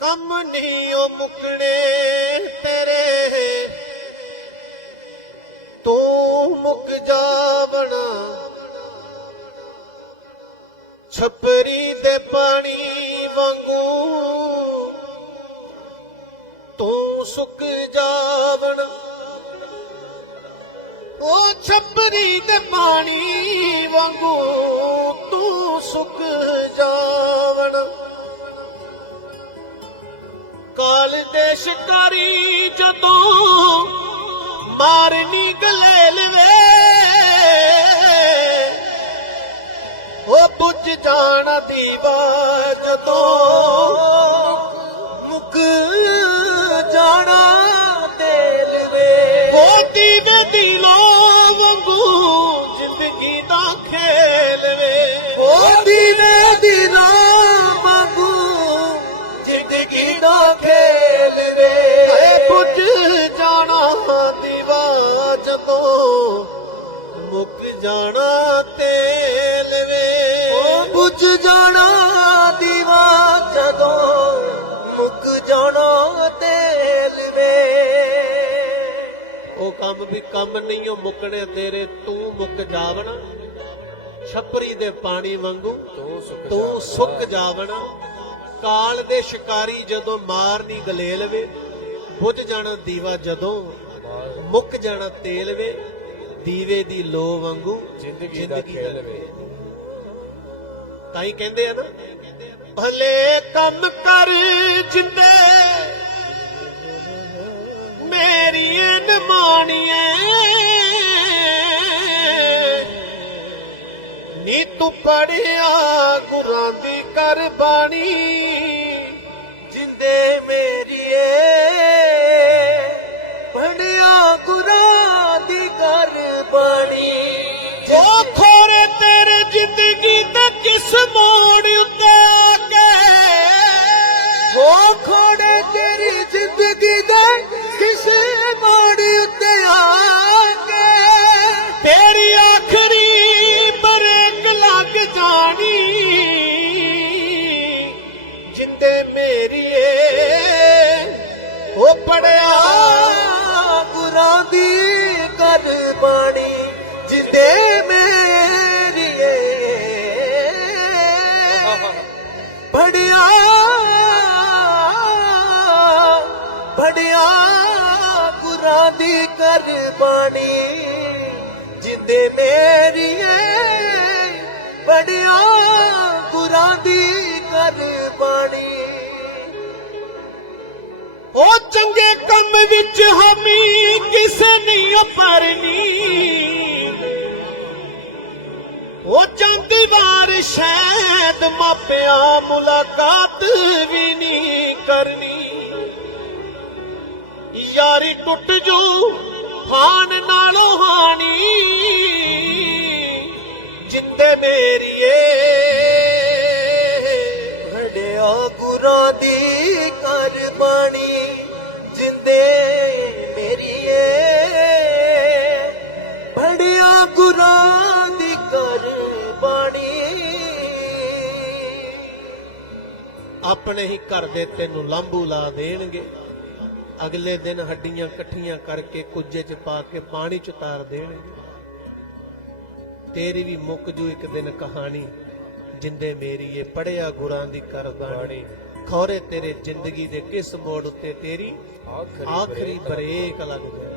ਕੰਮ ਨਹੀਂ ਉਹ ਮੁਕਣੇ ਤੇਰੇ। ਤੂੰ ਮੁੱਕ ਜਾਵਣਾ ਛਪਰੀ ਦੇ ਪਾਣੀ ਵਾਂਗੂ ਤੂੰ ਸੁੱਕ ਜਾਵਣਾ ਉਹ ਛਪਰੀ ਦੇ ਪਾਣੀ ਵਾਂਗੂ ਤੂੰ ਸੁੱਕ ਜਾਵਣਾ ਕਾਲ ਦੇ ਸ਼ਿਕਾਰੀ ਜਦੋਂ ਮਾਰਨੀ ਗਲੇਲ ਵੇ, ਉਹ ਬੁੱਝ ਜਾਣਾ ਦੀਵਾ ਜਦੋਂ ਮੁੱਕ ਜਾਣਾ ਤੇਲ ਵੇ। ਉਹ ਦੀਵੇ ਦੀ ਲੋ ਵਾਂਗੂ ਜ਼ਿੰਦਗੀ ਦਾ ਖੇਲ ਵੇ। ਉਹ ਦੀਵੇ ਦੀ ਲੋ ਵਾਂਗੂ ਜ਼ਿੰਦਗੀ ਦਾ ਖੇਲ ਮੁੱਕ ਜਾਣਾ ਤੇਲ ਵੇ। ਉਹ ਬੁੱਝ ਜਾਣਾ ਦੀਵਾ ਜਦੋਂ ਮੁੱਕ ਜਾਣਾ ਤੇਲ ਵੇ। ਉਹ ਕੰਮ ਵੀ ਕੰਮ ਨਹੀਂ ਉਹ ਮੁੱਕਣੇ ਤੇਰੇ ਤੂੰ ਮੁੱਕ ਜਾਵਣਾ। ਛਪਰੀ ਦੇ ਪਾਣੀ ਵਾਂਗੂ ਤੂੰ ਸੁੱਕ ਜਾਵਣਾ। ਕਾਲ ਦੇ ਸ਼ਿਕਾਰੀ ਜਦੋਂ ਮਾਰਨੀ ਗਲੇਲ ਵੇ। ਬੁੱਝ ਜਾਣਾ ਦੀਵਾ ਜਦੋਂ ਮੁੱਕ ਜਾਣਾ ਤੇਲ ਵੇ। ਦੀਵੇ ਦੀ ਲੋ ਵਾਂਗੂ ਜ਼ਿੰਦਗੀ ਦਾ ਖੇਲ ਵੇ ਤਾਂ ਹੀ ਕਹਿੰਦੇ ਆ ਨਾ ਭਲੇ ਕੰਮ ਕਰ ਜਿੰਦੇ ਮੇਰੀ ਨਮਾਣੀਏ ਨੀ ਤੂੰ ਪੜਿਆ ਗੁਰਾਂ ਦੀ ਕਰ ਬਾਣੀ ਜਿੰਦੇ ਮੇਰੀਏ। ਪਾਣੀ ਜਾਣੀ ਜਿੰਦੇ ਮੇਰੀਏ, ਉਹ ਪੜਿਆ ਗੁਰਾਂ ਦੀ ਕਰ ਬਾਣੀ, ਜਿੰਦੇ ਮੇਰੀਏ। ਬੜਿਆ ਬੜਿਆ ਗੁਰਾਂ ਦੀ ਕਰ ਬਾਣੀ, ਜਿੰਦੇ ਮੇਰੀਏ। ਬੜਿਆ ਗੁਰਾਂ ਦੀ ਕਰ ਬਾਣੀ। ਉਹ ਚੰਗੇ ਕੰਮ ਵਿੱਚ ਹਾਮੀ ਕਿਸੇ ਨਹੀਂ ਪਰਨੀ ਉਹ ਜਾਂਦੀ ਵਾਰ ਸ਼ਾਇਦ ਮਾਪਿਆਂ ਮੁਲਾਕਾਤ ਵੀ ਨਹੀਂ ਕਰਨੀ। ਯਾਰੀ ਟੁੱਟ ਜੋ ਮੇਰੀਏ। ਹੜਿਆ ਗੁਰਾਂ ਦੀ ਕਰ ਬਾਣੀ ਜਿੰਦੇ ਮੇਰੀਏ। ਬੜਿਆ ਗੁਰਾਂ ਦੀ ਕਰ ਬਾਣੀ। ਆਪਣੇ ਹੀ ਘਰ ਦੇ ਤੈਨੂੰ ਲਾਂਬੂ ਲਾ ਦੇਣਗੇ। ਅਗਲੇ ਦਿਨ ਹੱਡੀਆਂ ਇਕੱਠੀਆਂ ਕਰਕੇ ਕੁੱਜੇ 'ਚ ਪਾ ਕੇ ਪਾਣੀ 'ਚ ਉਤਾਰ ਦੇਣਗੇ। ਤੇਰੀ ਵੀ ਮੁੱਕ ਜੂ ਇੱਕ ਦਿਨ ਕਹਾਣੀ ਜਿੰਦੇ ਮੇਰੀ ਇਹ ਪੜਿਆ ਗੁਰਾਂ ਦੀ ਕਰ ਬਾਣੀ। ਖੌਰੇ ਤੇਰੇ ਜ਼ਿੰਦਗੀ ਦੇ ਕਿਸ ਮੋੜ ਉੱਤੇ ਤੇਰੀ ਆਖਰੀ ਬਰੇਕ ਲੱਗ ਜਾਏ